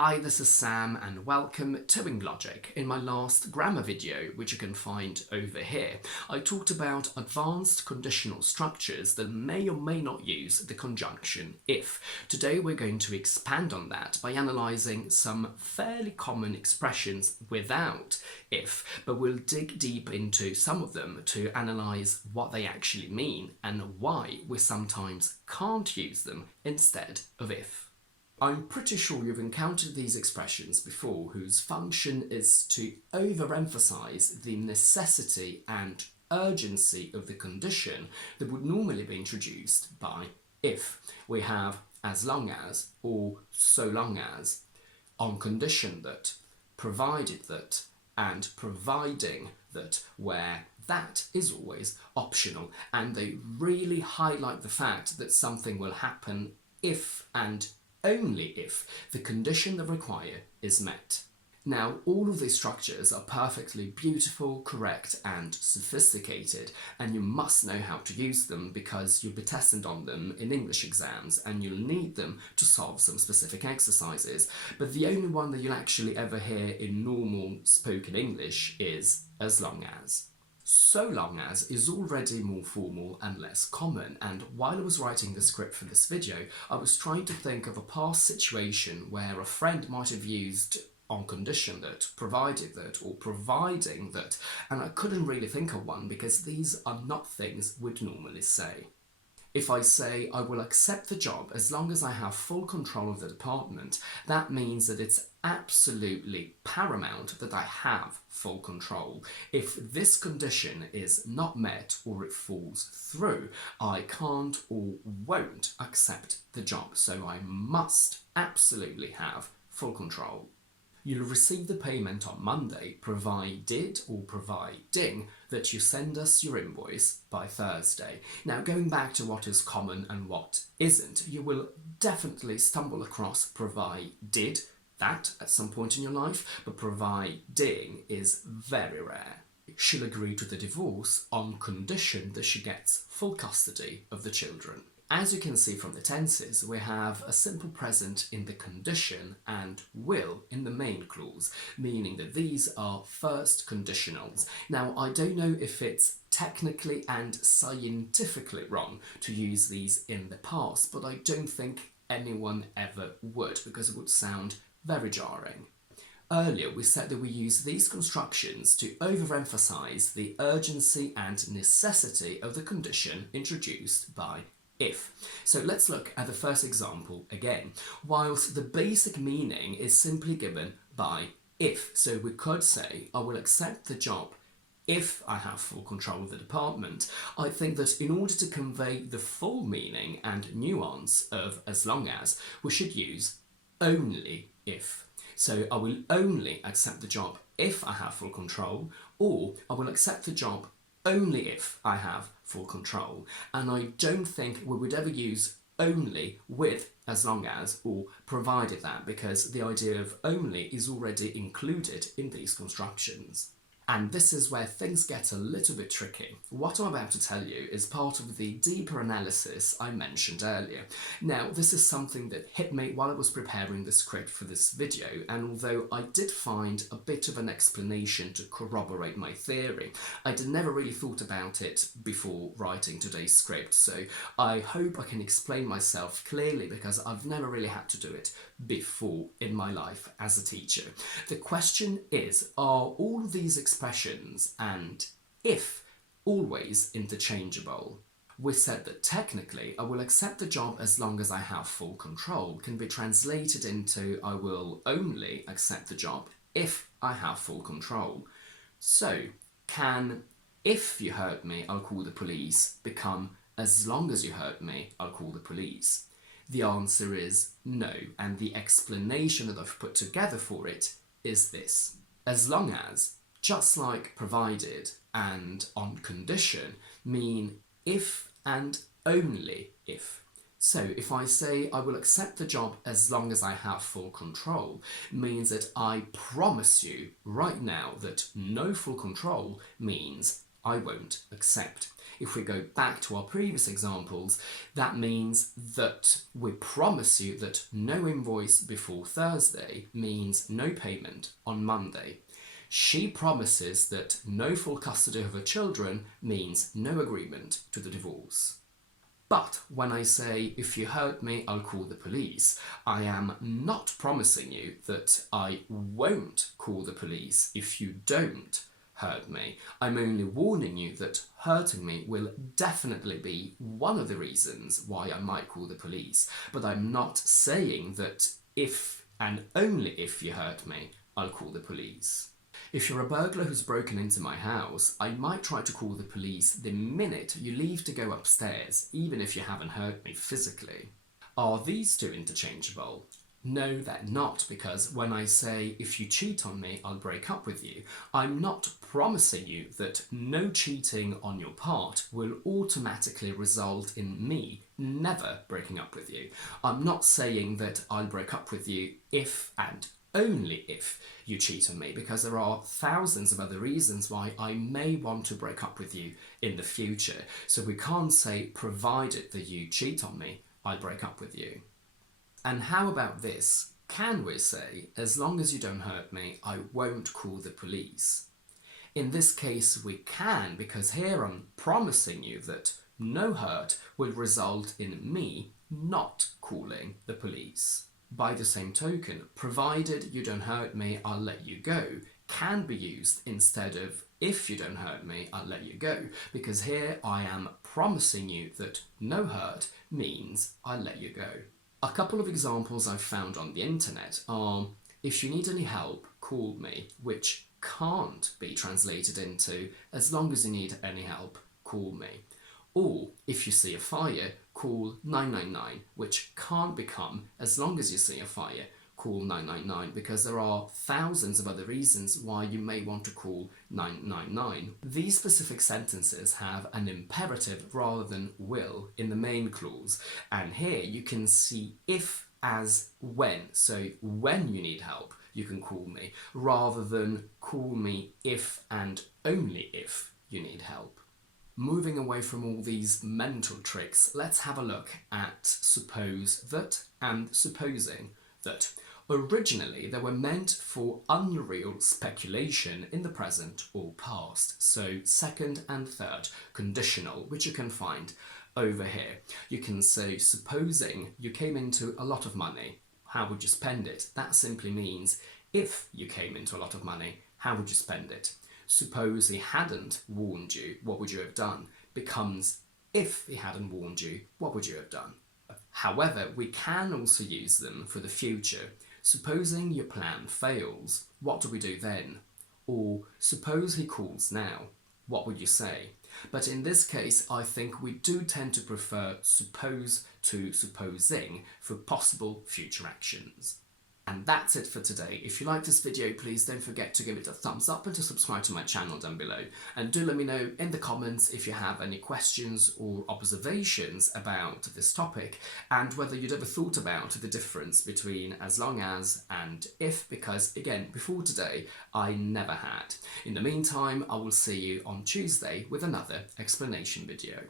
Hi, this is Sam and welcome to Logic. In my last grammar video, which you can find over here, I talked about advanced conditional structures that may or may not use the conjunction if. Today we're going to expand on that by analysing some fairly common expressions without if, but we'll dig deep into some of them to analyse what they actually mean and why we sometimes can't use them instead of if. I'm pretty sure you've encountered these expressions before whose function is to overemphasize the necessity and urgency of the condition that would normally be introduced by if. We have as long as or so long as, on condition that, provided that, and providing that, where that is always optional, and they really highlight the fact that something will happen if and only if the condition they require is met. Now, all of these structures are perfectly beautiful, correct and sophisticated, and you must know how to use them because you'll be tested on them in English exams and you'll need them to solve some specific exercises. But the only one that you'll actually ever hear in normal spoken English is as long as. So long as is already more formal and less common, and while I was writing the script for this video, I was trying to think of a past situation where a friend might have used on condition that, provided that, or providing that, and I couldn't really think of one because these are not things we'd normally say. If I say I will accept the job as long as I have full control of the department, that means that it's absolutely paramount that I have full control. If this condition is not met or it falls through, I can't or won't accept the job, so I must absolutely have full control. You'll receive the payment on Monday, provided or providing that you send us your invoice by Thursday. Now, going back to what is common and what isn't, you will definitely stumble across provided that at some point in your life, but providing is very rare. She'll agree to the divorce on condition that she gets full custody of the children. As you can see from the tenses, we have a simple present in the condition and will in the main clause, meaning that these are first conditionals. Now, I don't know if it's technically and scientifically wrong to use these in the past, but I don't think anyone ever would, because it would sound very jarring. Earlier, we said that we use these constructions to overemphasize the urgency and necessity of the condition introduced by if. So let's look at the first example again. Whilst the basic meaning is simply given by if, so we could say, I will accept the job if I have full control of the department. I think that in order to convey the full meaning and nuance of as long as, we should use only if. So I will only accept the job if I have full control, or I will accept the job only if I have full control. And I don't think we would ever use only with as long as or provided that, because the idea of only is already included in these constructions. And this is where things get a little bit tricky. What I'm about to tell you is part of the deeper analysis I mentioned earlier. Now, this is something that hit me while I was preparing the script for this video, and although I did find a bit of an explanation to corroborate my theory, I never really thought about it before writing today's script, so I hope I can explain myself clearly because I've never really had to do it before in my life as a teacher. The question is, are all of these expressions and if always interchangeable? We said that technically I will accept the job as long as I have full control can be translated into I will only accept the job if I have full control. So can if you hurt me I'll call the police become as long as you hurt me I'll call the police? The answer is no, and the explanation that I've put together for it is this. As long as, just like provided and on condition, mean if and only if. So if I say I will accept the job as long as I have full control, means that I promise you right now that no full control means I won't accept. If we go back to our previous examples, that means that we promise you that no invoice before Thursday means no payment on Monday. She promises that no full custody of her children means no agreement to the divorce. But when I say, if you hurt me, I'll call the police, I am not promising you that I won't call the police if you don't hurt me. I'm only warning you that hurting me will definitely be one of the reasons why I might call the police. But I'm not saying that if and only if you hurt me, I'll call the police. If you're a burglar who's broken into my house, I might try to call the police the minute you leave to go upstairs, even if you haven't hurt me physically. Are these two interchangeable? No, they're not, because when I say, if you cheat on me, I'll break up with you, I'm not promising you that no cheating on your part will automatically result in me never breaking up with you. I'm not saying that I'll break up with you if and only if you cheat on me, because there are thousands of other reasons why I may want to break up with you in the future. So we can't say, provided that you cheat on me, I'll break up with you. And how about this? Can we say, as long as you don't hurt me, I won't call the police? In this case we can, because here I'm promising you that no hurt will result in me not calling the police. By the same token, provided you don't hurt me, I'll let you go, can be used instead of if you don't hurt me, I'll let you go, because here I am promising you that no hurt means I'll let you go. A couple of examples I've found on the internet are, if you need any help, call me, which can't be translated into, as long as you need any help, call me. Or, if you see a fire, call 999, which can't become, as long as you see a fire, call 999, because there are thousands of other reasons why you may want to call 999. These specific sentences have an imperative rather than will in the main clause, and here you can see if as when. So when you need help, you can call me, rather than call me if and only if you need help. Moving away from all these mental tricks, let's have a look at suppose that and supposing that. Originally, they were meant for unreal speculation in the present or past, so second and third, conditional, which you can find over here. You can say, supposing you came into a lot of money, how would you spend it? That simply means, if you came into a lot of money, how would you spend it? Suppose he hadn't warned you, what would you have done? Becomes, if he hadn't warned you, what would you have done? However, we can also use them for the future. Supposing your plan fails, what do we do then? Or suppose he calls now, what would you say? But in this case, I think we do tend to prefer suppose to supposing for possible future actions. And that's it for today. If you like this video, please don't forget to give it a thumbs up and to subscribe to my channel down below. And do let me know in the comments if you have any questions or observations about this topic, and whether you'd ever thought about the difference between as long as and if, because again, before today, I never had. In the meantime, I will see you on Tuesday with another explanation video.